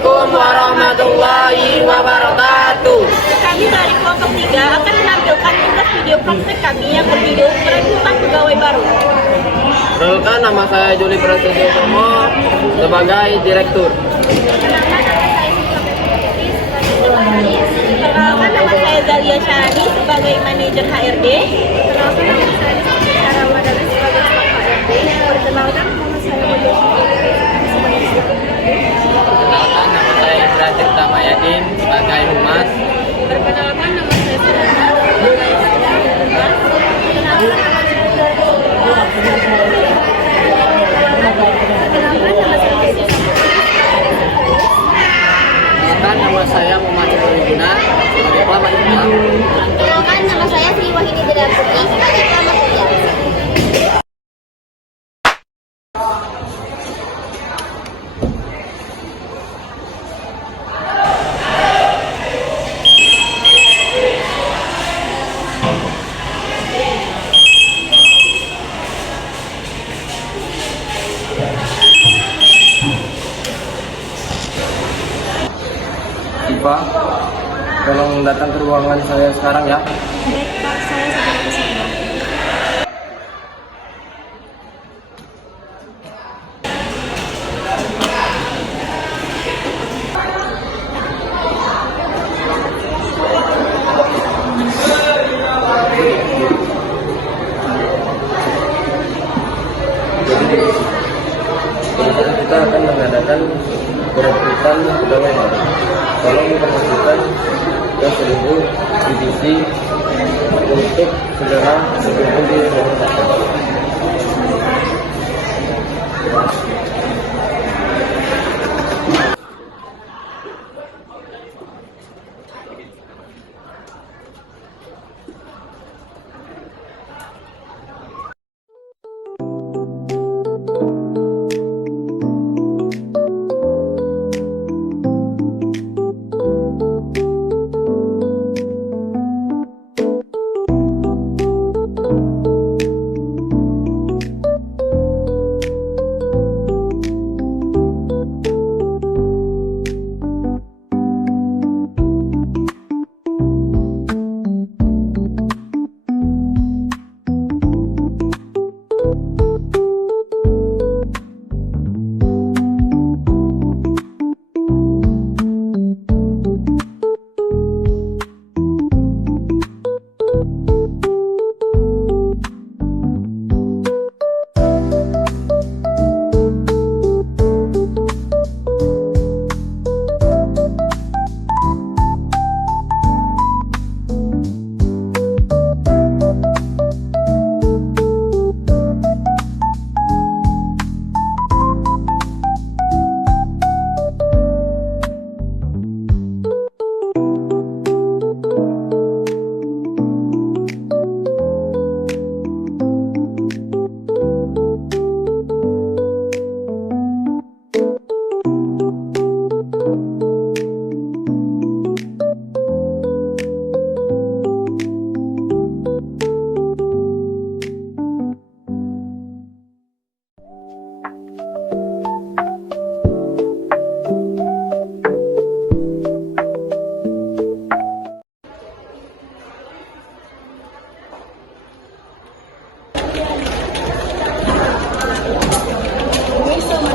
Assalamualaikum warahmatullahi wabarakatuh. Kami dari kelompok 3 akan menampilkan 15 video praktek kami yang berjudul Perekrutan Pegawai Baru. Perkenalkan, nama saya Juli Prasetyo Somo sebagai direktur. Perkenalkan, nama saya Zalia Syarani sebagai manajer HRD. Perkenalkan, nama saya Sarah Wadali sebagai staf HRD. Perkenalkan, nama saya Wajah sebagai staf HRD. Perkenalkan, nama saya Indra Tirta Mayadin sebagai humas. Perkenalkan, nama saya Sarah sebagai staf humas. Nama saya Muhammad Guna sebagai pelamat kerja. Perkenalkan, nama saya Sri Wahidi Putri sebagai pelamat kerja. Pak, tolong datang ke ruangan saya sekarang ya. Baik Pak, saya segera ke sana. Jadi kita akan mengadakan perekrutan pegawai baru. Tolong diperhatikan ke seluruh divisi untuk segera berkumpul di ruangan kantor.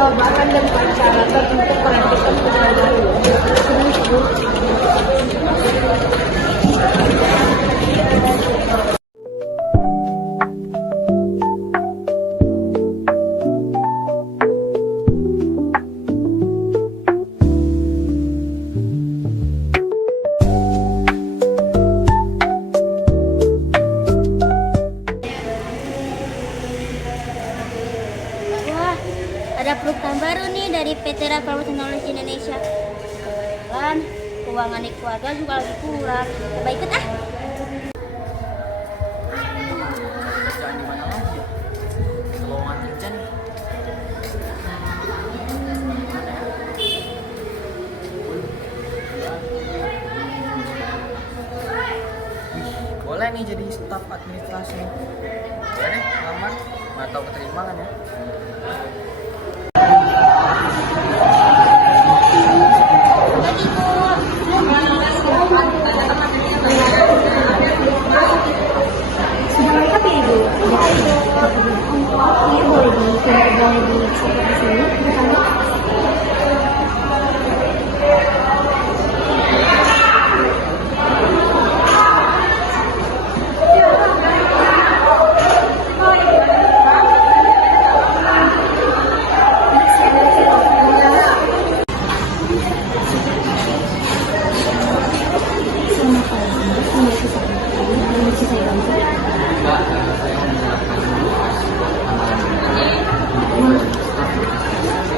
Bahan dan persyaratan untuk perekrutan pegawai baru. Ada program baru nih dari PT Rapal Teknologi Indonesia. Dan keuangan di keluarga juga lagi kurang. Coba ikut ah. Kerjaan di mana lagi ya? Lowongan kerja nih. Boleh nih jadi staf administrasi. Boleh deh, lamar. Nggak tahu keterima kan ya.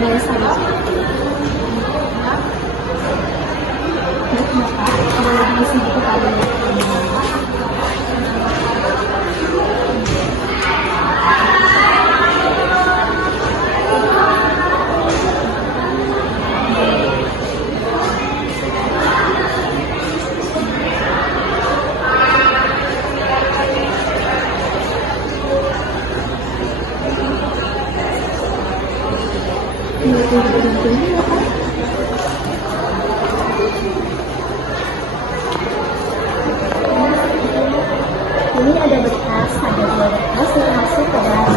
Boleh saja. Boleh diisi buku kalian. Ini ada berkas, ada dua berkas yang masuk ke dalam.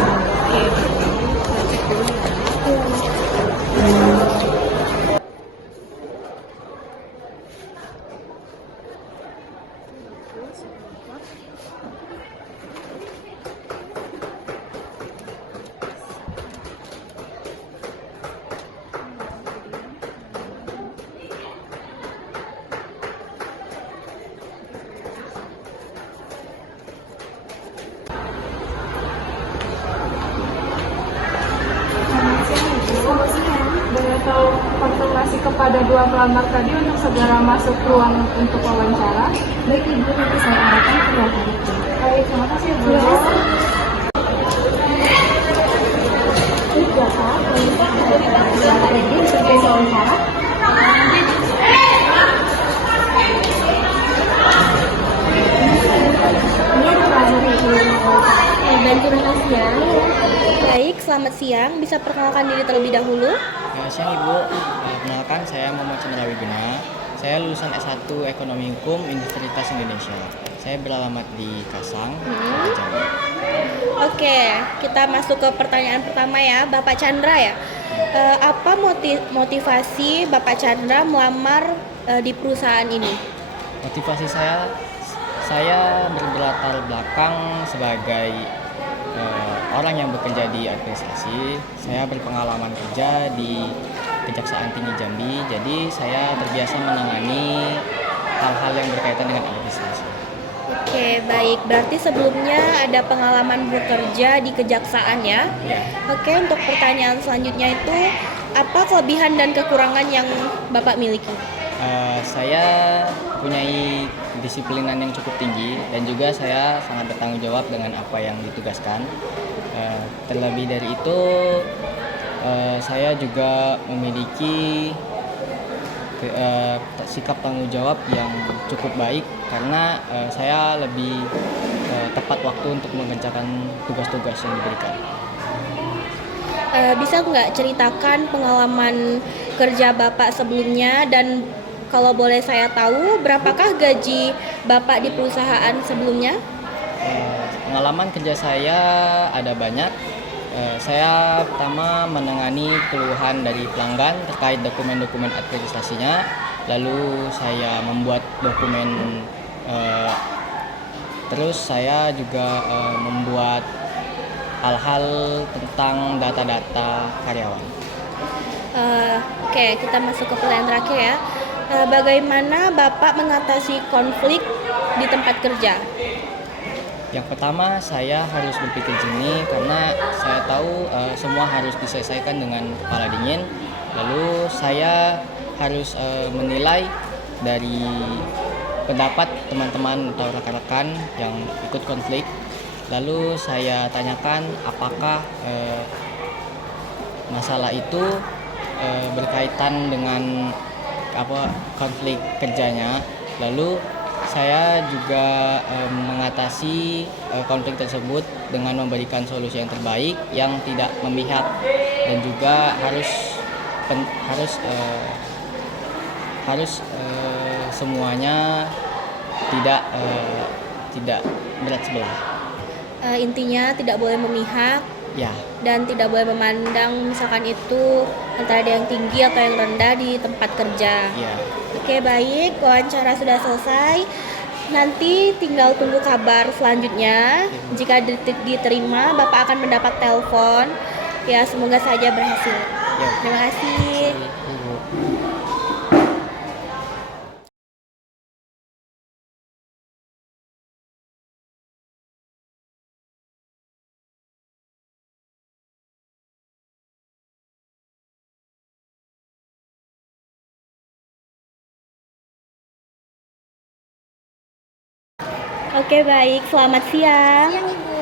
Boleh tahu konfirmasi kepada dua pelamar tadi untuk segera masuk ruang untuk wawancara. Baik Ibu, nanti saya arahkan ke ruangan itu. Baik, terima kasih Bu. Ini Bapak, untuk silakan ini sebagai wawancara. Ini ada pelamar Ibu. Dan terima kasih ya. Baik, selamat siang. Bisa perkenalkan diri terlebih dahulu? Siang Ibu, perkenalkan saya Muhammad Chandra Wiguna. Saya lulusan S1 Ekonomi Hukum Universitas Indonesia. Saya beralamat di Kasang, Jawa. Oke, kita masuk ke pertanyaan pertama ya, Bapak Chandra ya. Apa motivasi Bapak Chandra melamar di perusahaan ini? Motivasi saya berlatar belakang sebagai orang yang bekerja di administrasi. Saya berpengalaman kerja di Kejaksaan Tinggi Jambi, jadi saya terbiasa menangani hal-hal yang berkaitan dengan administrasi. Oke, baik. Berarti sebelumnya ada pengalaman bekerja di kejaksaan ya? Ya, Oke, untuk pertanyaan selanjutnya itu, apa kelebihan dan kekurangan yang Bapak miliki? saya punyai kedisiplinan yang cukup tinggi dan juga saya sangat bertanggung jawab dengan apa yang ditugaskan. Terlebih dari itu, saya juga memiliki sikap tanggung jawab yang cukup baik karena saya lebih tepat waktu untuk mengerjakan tugas-tugas yang diberikan. Bisa nggak ceritakan pengalaman kerja Bapak sebelumnya dan kalau boleh saya tahu, berapakah gaji Bapak di perusahaan sebelumnya? Pengalaman kerja saya ada banyak. Saya pertama menangani keluhan dari pelanggan terkait dokumen-dokumen administrasinya. Lalu saya membuat dokumen, terus saya juga membuat hal-hal tentang data-data karyawan. Oke, kita masuk ke pertanyaan terakhir ya. Bagaimana Bapak mengatasi konflik di tempat kerja? Yang pertama, saya harus berpikir jernih karena saya tahu semua harus diselesaikan dengan kepala dingin. Lalu saya harus menilai dari pendapat teman-teman atau rekan-rekan yang ikut konflik. Lalu saya tanyakan apakah masalah itu berkaitan dengan konflik kerjanya. Lalu saya juga mengatasi konflik tersebut dengan memberikan solusi yang terbaik yang tidak memihak dan juga harus semuanya tidak berat sebelah. Intinya tidak boleh memihak Ya, dan tidak boleh memandang misalkan itu antara ada yang tinggi atau yang rendah di tempat kerja. ya. Oke, baik, wawancara sudah selesai. Nanti tinggal tunggu kabar selanjutnya. Jika diterima, Bapak akan mendapat telepon. Ya, semoga saja berhasil. Ya. Terima kasih. Ibu. Oke, baik. Selamat siang. Siang Ibu.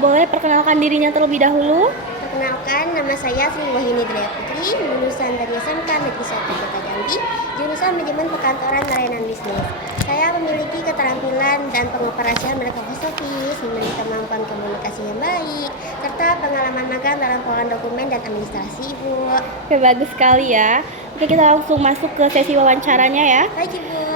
Boleh perkenalkan dirinya terlebih dahulu? Perkenalkan, nama saya Sri Wahyuni Drea Putri, lulusan dari SMK Negeri 1 Kota Jambi, jurusan Manajemen Perkantoran Layanan Bisnis. Saya memiliki keterampilan dan pengoperasian back office, memiliki kemampuan komunikasi yang baik, serta pengalaman magang dalam pengolahan dokumen dan administrasi, Ibu. Oke, bagus sekali ya. Oke, kita langsung masuk ke sesi wawancaranya ya. Baik, Ibu.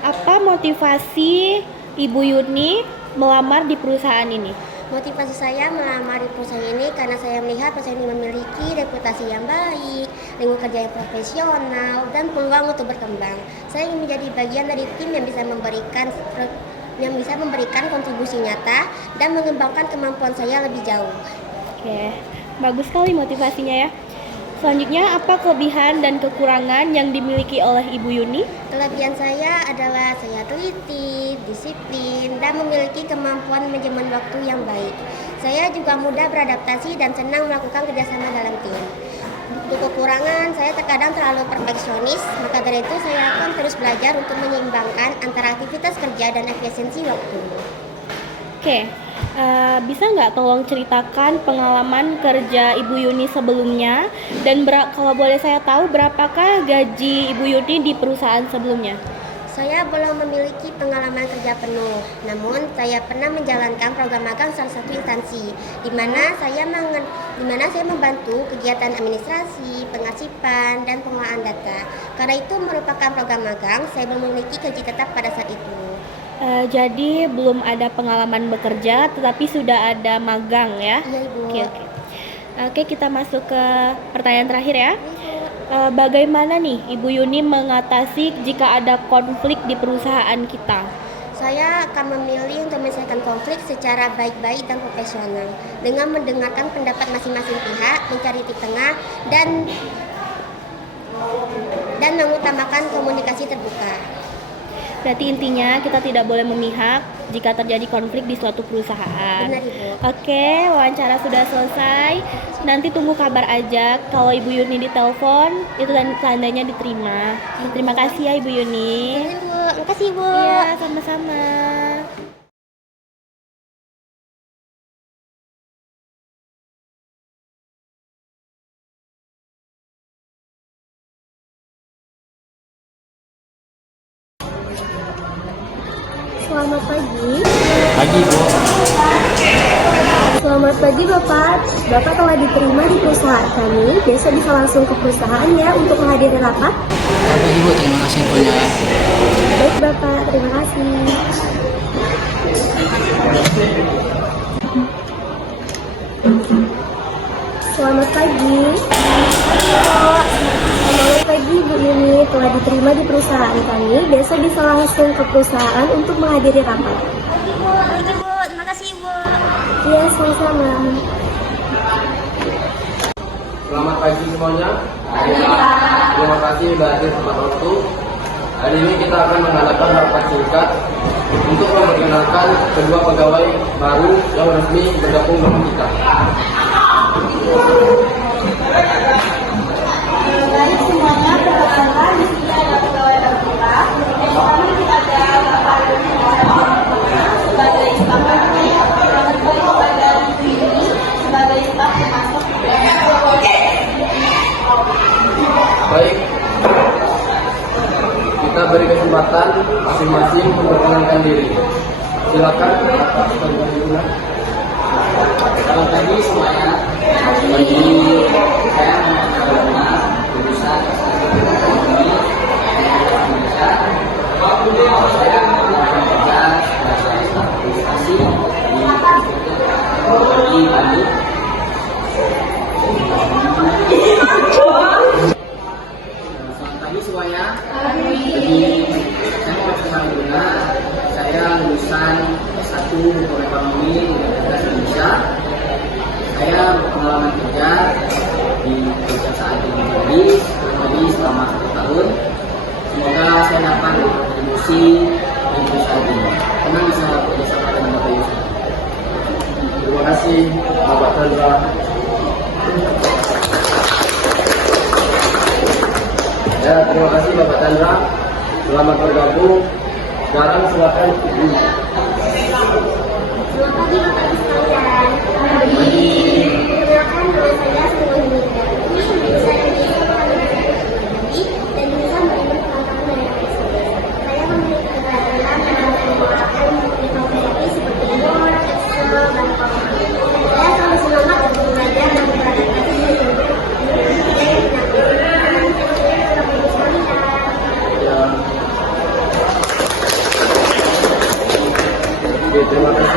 Apa motivasi Ibu Yuni melamar di perusahaan ini? Motivasi saya melamar di perusahaan ini karena saya melihat perusahaan ini memiliki reputasi yang baik, lingkungan kerja yang profesional, dan peluang untuk berkembang. Saya ingin menjadi bagian dari tim yang bisa memberikan kontribusi nyata dan mengembangkan kemampuan saya lebih jauh. Oke, bagus sekali motivasinya ya. Selanjutnya, apa kelebihan dan kekurangan yang dimiliki oleh Ibu Yuni? Kelebihan saya adalah saya teliti, disiplin, dan memiliki kemampuan manajemen waktu yang baik. Saya juga mudah beradaptasi dan senang melakukan kerjasama dalam tim. Untuk kekurangan, saya terkadang terlalu perfeksionis, maka dari itu saya akan terus belajar untuk menyeimbangkan antara aktivitas kerja dan efisiensi waktu. Oke, bisa nggak tolong ceritakan pengalaman kerja Ibu Yuni sebelumnya dan kalau boleh saya tahu berapakah gaji Ibu Yuni di perusahaan sebelumnya? Saya belum memiliki pengalaman kerja penuh, namun saya pernah menjalankan program magang salah satu instansi, di mana saya membantu kegiatan administrasi, pengarsipan, dan pengolahan data. Karena itu merupakan program magang, saya belum memiliki gaji tetap pada saat itu. Jadi belum ada pengalaman bekerja, tetapi sudah ada magang ya? Iya, Ibu. Oke, kita masuk ke pertanyaan terakhir ya. Bagaimana nih Ibu Yuni mengatasi jika ada konflik di perusahaan kita? Saya akan memilih untuk menyelesaikan konflik secara baik-baik dan profesional dengan mendengarkan pendapat masing-masing pihak, mencari titik tengah, dan mengutamakan komunikasi terbuka. Berarti intinya kita tidak boleh memihak jika terjadi konflik di suatu perusahaan. Benar, Ibu. Oke, wawancara sudah selesai. Nanti tunggu kabar aja kalau Ibu Yuni ditelepon, itu tandanya diterima. Terima kasih ya Ibu Yuni. Terima kasih, Ibu. Iya, sama-sama. Selamat pagi. Pagi, Bu. Selamat pagi, Bapak. Bapak telah diterima di perusahaan kami. Besok bisa langsung ke perusahaan ya untuk menghadiri rapat. Bapak, Ibu, terima kasih infonya ya. Baik, Bapak. Terima kasih. Selamat pagi. Selamat pagi, Bu Yuni. Telah diterima di perusahaan kami. Besok bisa langsung ke perusahaan untuk menghadiri rapat. Ibu, terima kasih Ibu. Iya, sama-sama. Selamat pagi semuanya. Terima kasih sudah hadir tepat waktu. Hari ini kita akan mengadakan rapat singkat untuk memperkenalkan kedua pegawai baru yang resmi bergabung dengan kita. Baik semuanya, perkenalkan di sini ada pegawai baru kita. Yang pertama kita ada Bapak Doni sebagai staf admin, yang kedua ada Ibu Yuni sebagai staf pemasok. Baik, kita beri kesempatan masing-masing memperkenalkan diri. Silakan. Selamat pagi semuanya. Pagi, saya Muhammad jurusan ekonomi Indonesia. Saya bekerja sebagai staf administrasi di Bandung. Selamat pagi semuanya. Jadi saya mau kenal dulu. Saya lulusan S1 Hukum Ekonomi Universitas Indonesia. Saya berpengalaman kerja di perusahaan saat ini kurang lebih selama 1 tahun. Semoga saya dapat berkontribusi di perusahaan ini. Karena bisa bekerjasama dengan Bapak Yusuf. Terima kasih Bapak Chandra. Ya, terima kasih Bapak Chandra. Selamat bergabung. Sekarang silakan Ibu.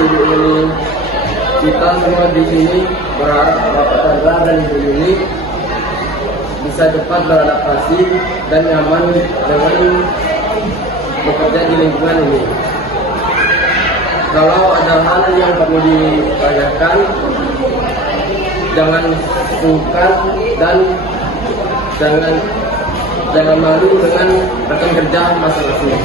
Ibu Yuni. Kita semua di sini berharap Bapak Chandra dan Ibu Yuni bisa cepat beradaptasi dan nyaman dengan bekerja di lingkungan ini. Kalau ada hal yang perlu ditanyakan, jangan sungkan dan jangan malu dengan rekan kerja masing-masing.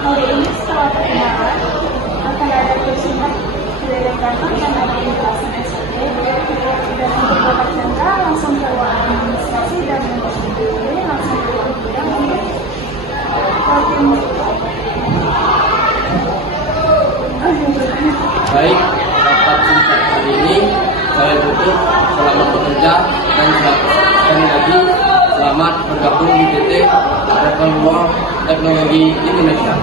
Hari ini setelah perkenalan akan ada kursi diletakkan dan ada penjelasan SOP dan untuk Bapak Chandra langsung ke ruang administrasi dan manajemen langsung ke ruang bidang untuk Baik, rapat singkat hari ini saya tutup. Selamat bekerja dan sekali lagi selamat bergabung di PT Reforma Teknologi Indonesia.